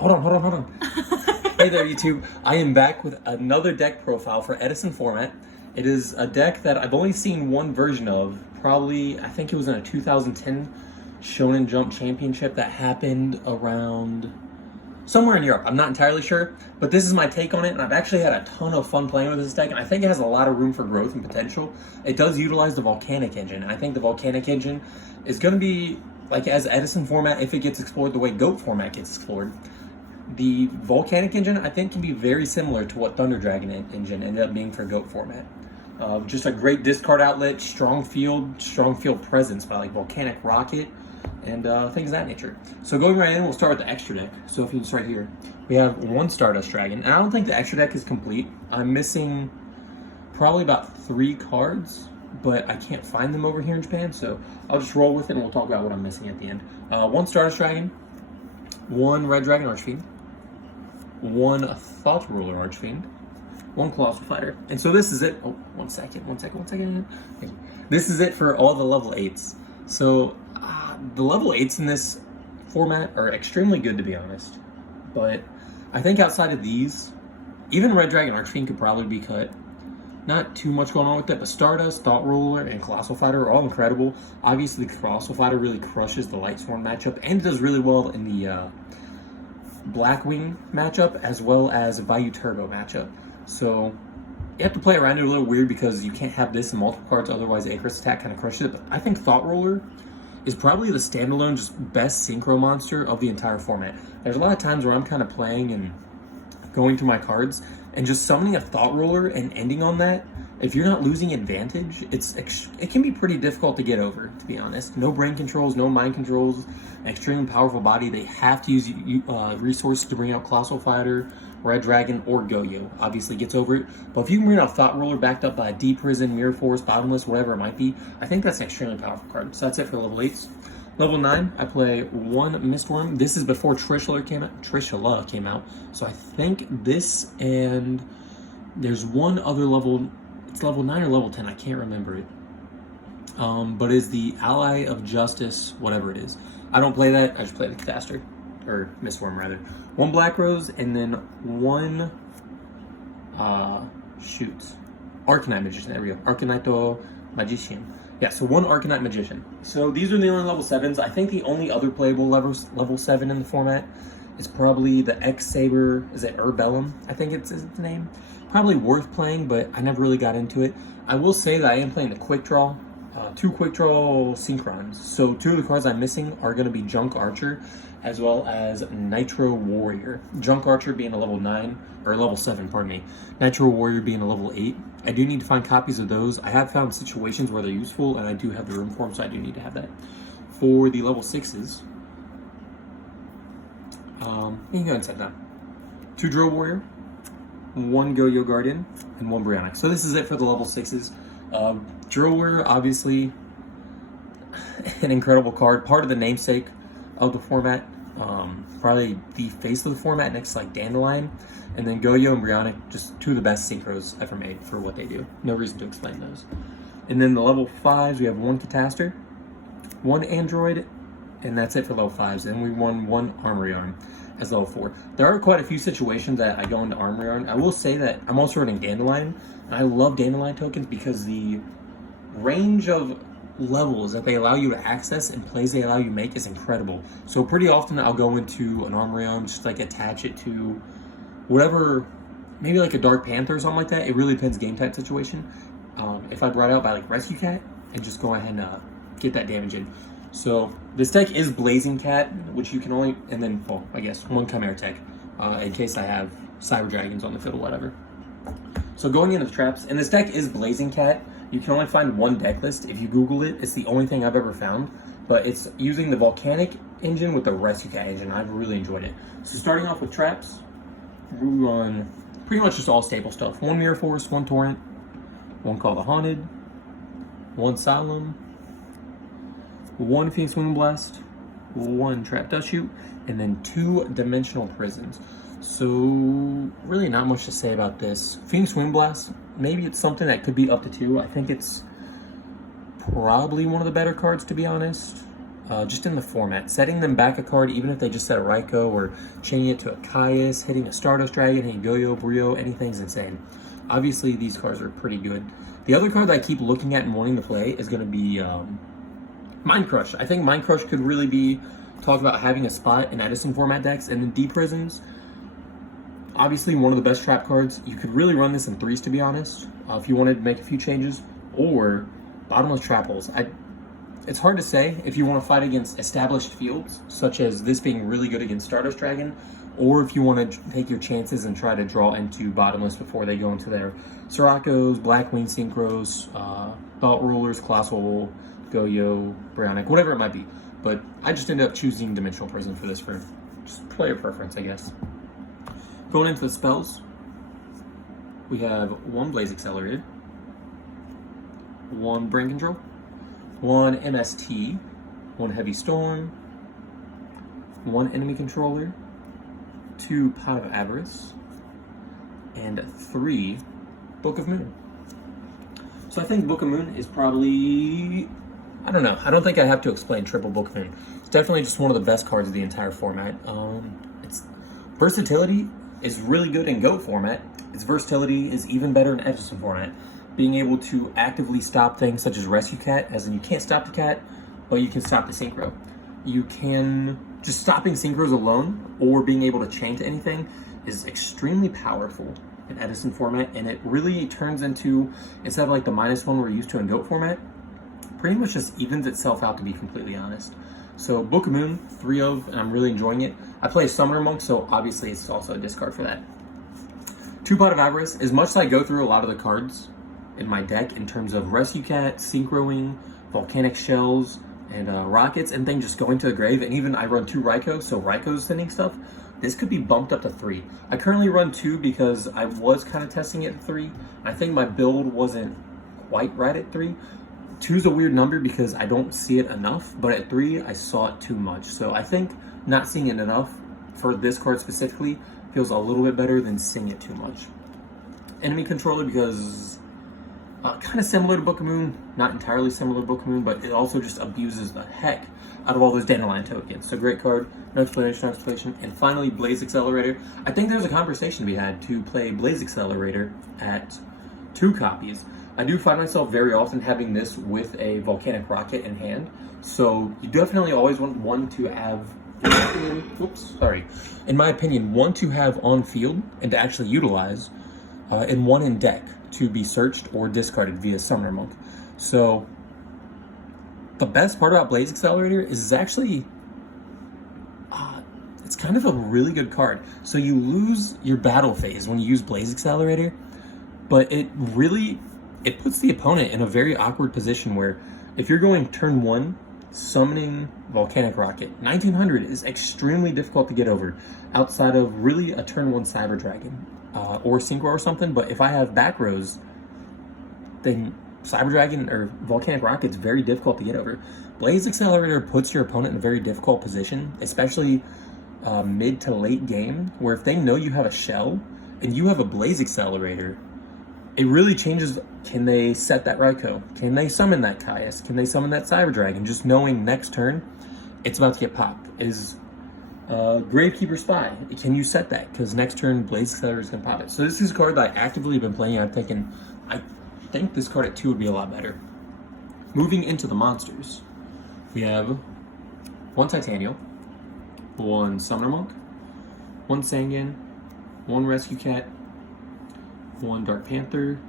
Hold on. Hey there, YouTube. I am back with another deck profile for Edison format. It is a deck that I've only seen one version of. Probably, I think it was in a 2010 Shonen Jump Championship that happened around somewhere in Europe. I'm not entirely sure, but this is my take on it, and I've actually had a ton of fun playing with this deck, and I think it has a lot of room for growth and potential. It does utilize the Volcanic engine, and I think the Volcanic engine is going to be, like as Edison format, if it gets explored the way GOAT format gets explored. The Volcanic engine, I think, can be very similar to what Thunder Dragon engine ended up being for GOAT format. Just a great discard outlet, strong field presence by like Volcanic Rocket, and things of that nature. So going right in, we'll start with the extra deck. So if you start here, we have one Stardust Dragon, and I don't think the extra deck is complete. I'm missing probably about 3 cards, but I can't find them over here in Japan, so I'll just roll with it and we'll talk about what I'm missing at the end. One Stardust Dragon, one Red Dragon Archfiend, one Thought Ruler Archfiend, one Colossal Fighter. And so this is it. Oh, one second. This is it for all the level 8s. So the level 8s in this format are extremely good, to be honest. But I think outside of these, even Red Dragon Archfiend could probably be cut. Not too much going on with that, but Stardust, Thought Ruler, and Colossal Fighter are all incredible. Obviously, the Colossal Fighter really crushes the Light Sworn matchup, and does really well in the Blackwing matchup, as well as Vayu Turbo matchup. So you have to play around it a little weird because you can't have this in multiple cards, otherwise Icarus Attack kind of crushes it. But I think Thought Ruler is probably the standalone, just best synchro monster of the entire format. There's a lot of times where I'm kind of playing and going through my cards and just summoning a Thought Ruler and ending on that. If you're not losing advantage, it can be pretty difficult to get over, to be honest. No brain controls, no mind controls, an extremely powerful body. They have to use resources to bring out Colossal Fighter, Red Dragon, or Goyo. Obviously gets over it. But if you can bring out Thought Ruler backed up by a Deep Prison, Mirror Force, Bottomless, whatever it might be, I think that's an extremely powerful card. So that's it for level 8s. Level 9, I play one Mistworm. This is before Trishula came out. So I think this, and there's one other level. It's level 9 or level 10, I can't remember it. But is the Ally of Justice, whatever it is. I don't play that, I just play the Catastor, or Mistworm rather. One Black Rose, and then one, Arcanite Magician, there we go. Arcanito Magician. Yeah, so one Arcanite Magician. So these are the only level 7s. I think the only other playable level 7 in the format is probably the X-Saber, is it Urbellum? I think it's the name. Probably worth playing, but I never really got into it. I will say that I am playing the Quick Draw, 2 Quick Draw Synchrons. So 2 of the cards I'm missing are going to be Junk Archer, as well as Nitro Warrior. Junk Archer being a level 9, or level 7, pardon me. Nitro Warrior being a level 8. I do need to find copies of those. I have found situations where they're useful, and I do have the room for them, so I do need to have that. For the level 6s, you can go ahead and set that. 2 Drill Warrior, 1 Goyo Guardian, and 1 Brionic. So this is it for the level 6s. Drill Warrior, obviously, an incredible card. Part of the namesake of the format. Probably the face of the format next to like Dandelion. And then Goyo and Brionic, just 2 of the best synchros ever made for what they do. No reason to explain those. And then the level 5s, we have 1 Catastor, 1 Android, and that's it for level 5s. And we won 1 Armory Arm as level 4. There are quite a few situations that I go into Armory Arm. I will say that I'm also running Dandelion, and I love Dandelion tokens because the range of levels that they allow you to access and plays they allow you to make is incredible. So pretty often I'll go into an Armory Arm, just like attach it to whatever, maybe like a Dark Panther or something like that. It really depends game type situation. If I brought out by like Rescue Cat, and just go ahead and get that damage in. So this deck is Blazing Cat, which you can only, and then, well, I guess 1 Chimera Tech, in case I have Cyber Dragons on the field or whatever. So going into the traps, and this deck is Blazing Cat. You can only find 1 deck list. If you Google it, it's the only thing I've ever found. But it's using the Volcanic engine with the Rescue Cat engine. I've really enjoyed it. So starting off with traps, we run pretty much just all staple stuff. 1 Mirror Force, 1 Torrent, 1 Call the Haunted, 1 Solemn, 1 Phoenix Wind Blast, 1 Trap Dust Shoot, and then 2 Dimensional Prisons. So really not much to say about this. Phoenix Wind Blast, maybe it's something that could be up to 2. I think it's probably one of the better cards, to be honest. just in the format. Setting them back a card, even if they just set a Raikou or chaining it to a Caius, hitting a Stardust Dragon, hitting Goyo, Brio, anything's insane. Obviously, these cards are pretty good. The other card that I keep looking at and wanting to play is going to be Mind Crush. I think Mind Crush could really be talk about having a spot in Edison format decks, and then Deep Prisms. Obviously, one of the best trap cards. You could really run this in 3s, to be honest, if you wanted to make a few changes, or Bottomless Trap Holes. It's hard to say if you want to fight against established fields, such as this being really good against Stardust Dragon, or if you want to take your chances and try to draw into Bottomless before they go into their Sirakos, Blackwing Synchros, Thought Rulers, Colossal, Goyo, Brownic, whatever it might be. But I just ended up choosing Dimensional Prism for this for just player preference, I guess. Going into the spells, we have 1 Blaze Accelerated, 1 Brain Control, 1 MST, 1 Heavy Storm, 1 Enemy Controller, 2 Pot of Avarice, and 3 Book of Moon. So I think Book of Moon is probably, I don't know, I don't think I have to explain triple Book of Moon. It's definitely just one of the best cards of the entire format. Its versatility is really good in GO format. Its versatility is even better in Edison format. Being able to actively stop things such as Rescue Cat, as in you can't stop the cat, but you can stop the Synchro. You can, just stopping Synchros alone, or being able to chain to anything, is extremely powerful in Edison format, and it really turns into, instead of like the -1 we're used to in GOAT format, pretty much just evens itself out, to be completely honest. So Book of Moon, 3 of, and I'm really enjoying it. I play Summoner Monk, so obviously it's also a discard for that. 2 Pot of Avarice. As much as I go through a lot of the cards in my deck in terms of Rescue Cat, Synchroing, Volcanic Shells, and Rockets, and things just going to the grave, and even I run 2 Raikou, so Raikou's sending stuff, this could be bumped up to 3. I currently run 2 because I was kind of testing it at 3. I think my build wasn't quite right at 3. 2 is a weird number because I don't see it enough, but at 3, I saw it too much. So I think not seeing it enough for this card specifically feels a little bit better than seeing it too much. Enemy Controller because kind of similar to Book of Moon, not entirely similar to Book of Moon, but it also just abuses the heck out of all those Dandelion tokens. So great card, no explanation, no explanation. And finally, Blaze Accelerator. I think there's a conversation to be had to play Blaze Accelerator at 2 copies. I do find myself very often having this with a Volcanic Rocket in hand, so you definitely always want one to have, in my opinion, one to have on field and to actually utilize, and one in deck to be searched or discarded via Summoner Monk. So the best part about Blaze Accelerator is actually, it's kind of a really good card. So you lose your battle phase when you use Blaze Accelerator, but it puts the opponent in a very awkward position where if you're going turn 1, summoning Volcanic Rocket, 1900 is extremely difficult to get over outside of really a turn 1 Cyber Dragon or Synchro or something. But if I have back rows, then Cyber Dragon or Volcanic Rocket's very difficult to get over. Blaze Accelerator puts your opponent in a very difficult position, especially mid to late game, where if they know you have a shell and you have a Blaze Accelerator, it really changes. Can they set that Raikou? Can they summon that Caius? Can they summon that Cyber Dragon? Just knowing next turn, it's about to get popped. Is Gravekeeper Spy. Can you set that? Because next turn, Blaze Accelerator is going to pop it. So this is a card that I actively have been playing. I think this card at 2 would be a lot better. Moving into the monsters, we have 1 Titanium, 1 Summoner Monk, 1 Sangan, 1 Rescue Cat, 1 Dark Panther,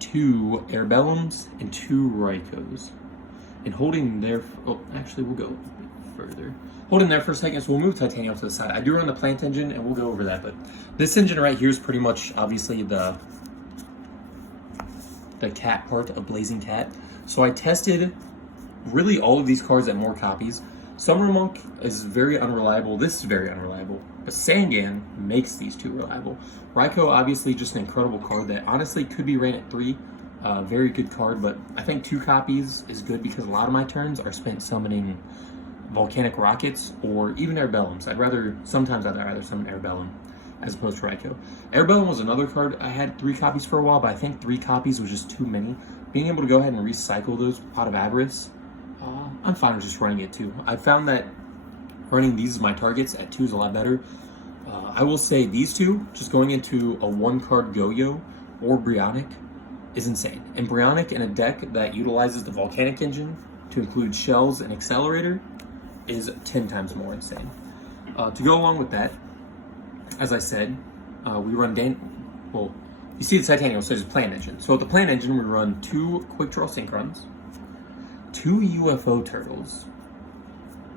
2 Airbellums, and 2 Raikous. And holding there, actually we'll go further. Holding there for a second, so we'll move Titanium to the side. I do run the plant engine, and we'll go over that, but this engine right here is pretty much, obviously, the cat part of Blazing Cat. So I tested really all of these cards at more copies. Summoner Monk is very unreliable. This is very unreliable. But Sangan makes these 2 reliable. Raikou, obviously, just an incredible card that honestly could be ran at 3. Very good card, but I think 2 copies is good because a lot of my turns are spent summoning Volcanic Rockets or even Airbellums. Sometimes I'd rather summon Airbellum as opposed to Raikou. Airbellum was another card I had 3 copies for a while, but I think 3 copies was just too many. Being able to go ahead and recycle those Pot of Avarice I'm fine with just running it 2. I found that running these as my targets at 2 is a lot better. I will say these 2, just going into a 1-card Go-Yo or Brionic is insane. And Brionic in a deck that utilizes the Volcanic Engine to include Shells and Accelerator is 10 times more insane. To go along with that, as I said, we run you see the Titanium, so there's Plant Engine. So with the Plant Engine, we run 2 Quick Draw Synchrons, 2 UFO Turtles,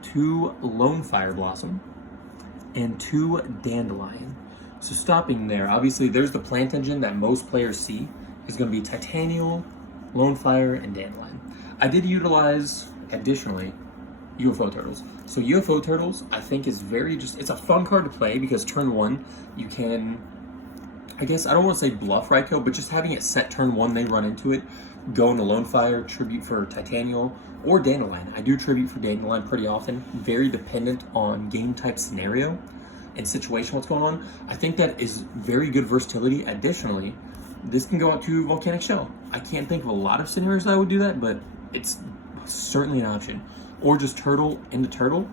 2 Lone Fire Blossom, and 2 Dandelion. So stopping there, obviously there's the Plant Engine that most players see is going to be Titanium, Lone Fire, and Dandelion. I did utilize, additionally, UFO Turtles. So UFO Turtles, I think is it's a fun card to play because turn 1, you can, I guess, I don't want to say bluff Raikou, but just having it set turn 1, they run into it, go into Lone Fire, tribute for Titanium, or Dandelion. I do tribute for Dandelion pretty often, very dependent on game type scenario and situation what's going on. I think that is very good versatility. Additionally, this can go out to Volcanic Shell. I can't think of a lot of scenarios I would do that, but it's certainly an option. Or just Turtle into Turtle,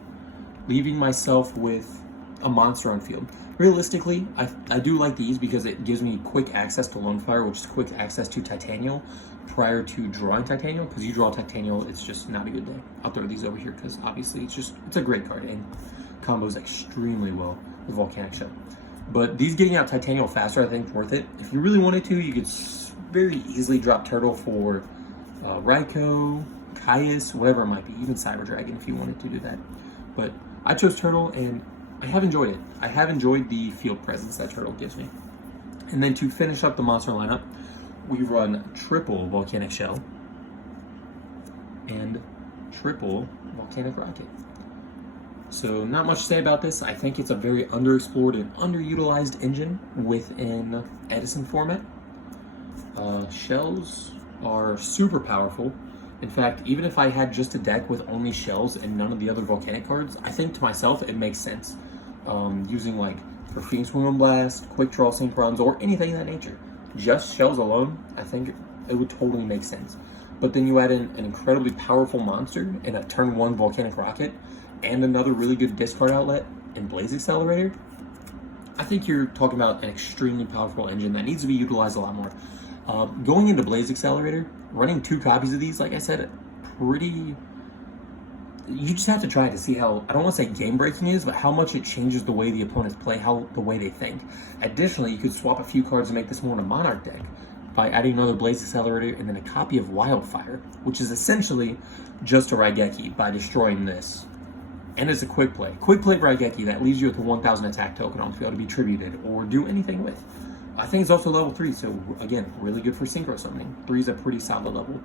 leaving myself with a monster on field. Realistically, I do like these because it gives me quick access to Lone Fire, which is quick access to Titanium prior to drawing Titanium, because you draw Titanium, it's just not a good day. I'll throw these over here because obviously it's a great card and combos extremely well with Volcanic Shell. But these getting out Titanium faster, I think, is worth it. If you really wanted to, you could very easily drop Turtle for Raikou, Caius, whatever it might be, even Cyber Dragon if you wanted to do that. But I chose Turtle and I have enjoyed it. I have enjoyed the field presence that Turtle gives me. And then to finish up the monster lineup, we run triple Volcanic Shell and triple Volcanic Rocket. So not much to say about this. I think it's a very underexplored and underutilized engine within Edison format. Shells are super powerful. In fact, even if I had just a deck with only Shells and none of the other Volcanic cards, I think to myself it makes sense. Using like for Phoenix Wind Blast, Quick Draw Synchrons, or anything of that nature. Just Shells alone, I think it would totally make sense. But then you add in an incredibly powerful monster in a turn 1 Volcanic Rocket, and another really good discard outlet in Blaze Accelerator. I think you're talking about an extremely powerful engine that needs to be utilized a lot more. Going into Blaze Accelerator, running 2 copies of these, like I said, you just have to try to see how, I don't want to say game breaking is, but how much it changes the way the opponents play, the way they think. Additionally, you could swap a few cards to make this more in a Monarch deck by adding another Blaze Accelerator and then a copy of Wildfire, which is essentially just a Raigeki by destroying this. And it's a quick play. Quick play Raigeki that leaves you with a 1000 attack token on the field to be tributed or do anything with. I think it's also level 3, so again, really good for Synchro Summoning. 3 is a pretty solid level.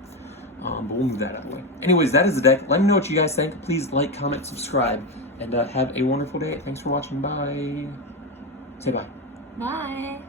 But we'll move that out of the way. Anyways, that is the deck. Let me know what you guys think. Please like, comment, subscribe, and have a wonderful day. Thanks for watching. Bye. Say bye. Bye.